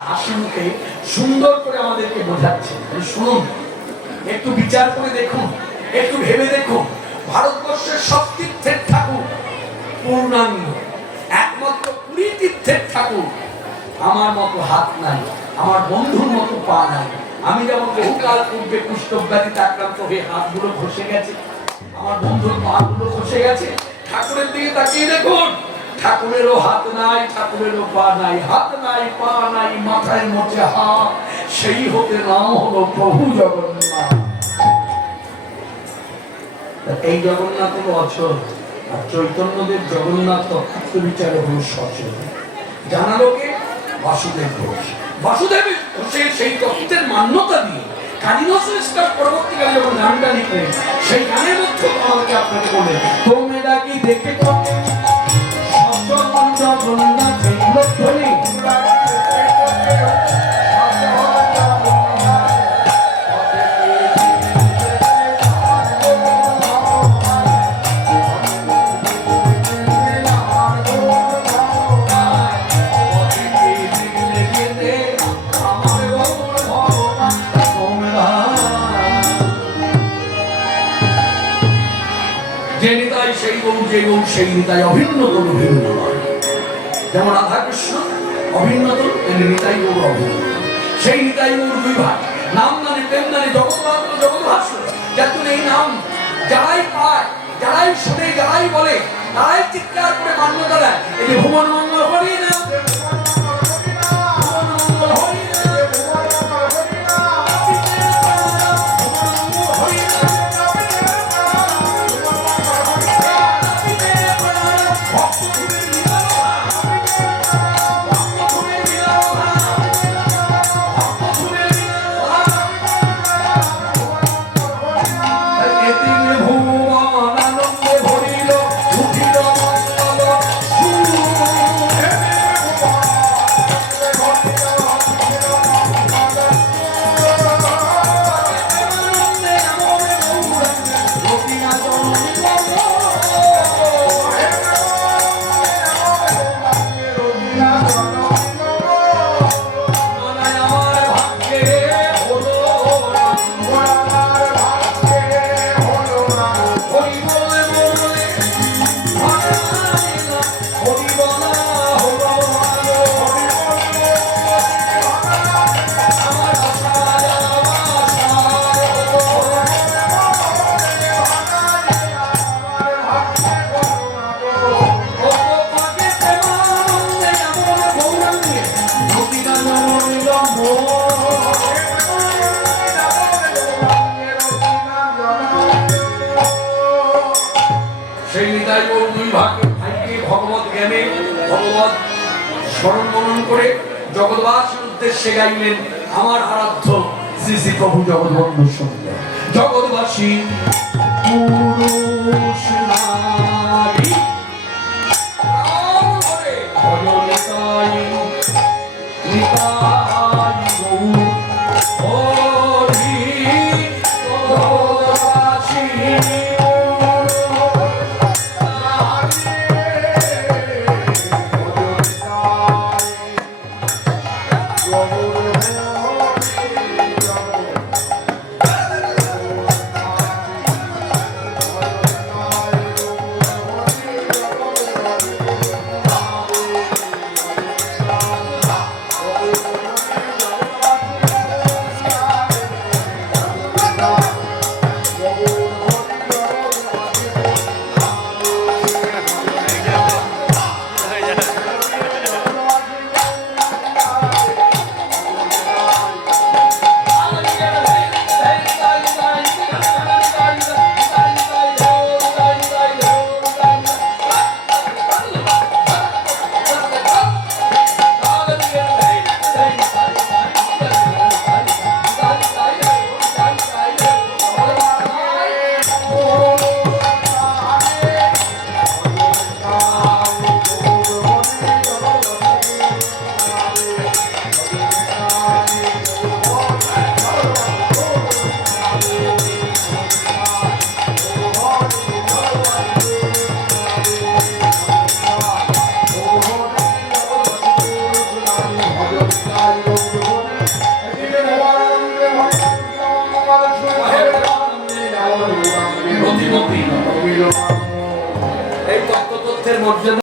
হাসিমুখে সুন্দর করে আমাদেরকে বোঝাচ্ছে। শুনুন, একটু বিচার করে দেখুন, একটু ভেবে দেখুন। ভারতবর্ষের সব তীর্থের ঠাকুর পূর্ণাঙ্গ, একমাত্র পুরী তীর্থের ঠাকুর আমার মতো হাত নাই, আমার বন্ধুর মতো পা নাই। আমি যেমন বহুকাল পূর্বে কুষ্ঠব্যাধিতে আক্রান্ত হয়ে হাতগুলো খসে গেছে, আমার বন্ধুর পা গুলো খসে গেছে। ঠাকুরের দিকে তাকিয়ে দেখুন, ঠাকুরেরও হাত নাই, ঠাকুরেরও পা নাই। হাত নাই, পা নাই, মাথায় মোচে হাত, সেই হতে নাম হলো প্রভু জগন্নাথ। এই জগন্নাথ হলো অচল, আর চৈতন্যদেব জগন্নাথ তত্ত্ব বিচারে হলো সচল। জানালো কে? বাসুদেব ঘোষ। বাসুদেব ঘোষের সেই তত্ত্বের মান্যতা দিয়ে কাজী নজরুল ইসলাম পরবর্তীকালে যখন গানটা লিখলেন, সেই গানের মধ্যে আমাকে আপনাকে বললেন, তোমরা ডাকি দেখে জগন্নাথ ধ্বনি সেই নিতাই অভিন্ন কোনো ভিন্ন নয়। যেমন রাধা কৃষ্ণ অভিন্ন, নিতাই গৌর অভিন্ন। সেই নিতাই গৌর দুই ভাই, নাম নামে প্রেম নামে জগৎ জগৎ। যাতে এই নাম যারাই পায়, যারাই শুনে, যারাই বলে, তারাই চিৎকার করে মান্যতা দেয়। এই যে ভুবন মঙ্গল হরি না, জগৎবাসীর উদ্দেশ্যে গাইলেন আমার আরাধ্য শ্রী শ্রী প্রভু জগৎবন্ধু সুন্দর। জগৎবাসী পুরুষ নারী ভজন নিতাই নিতাই গৌর হরি। জগৎবাসী এই তত্ত্বের মর্যাদা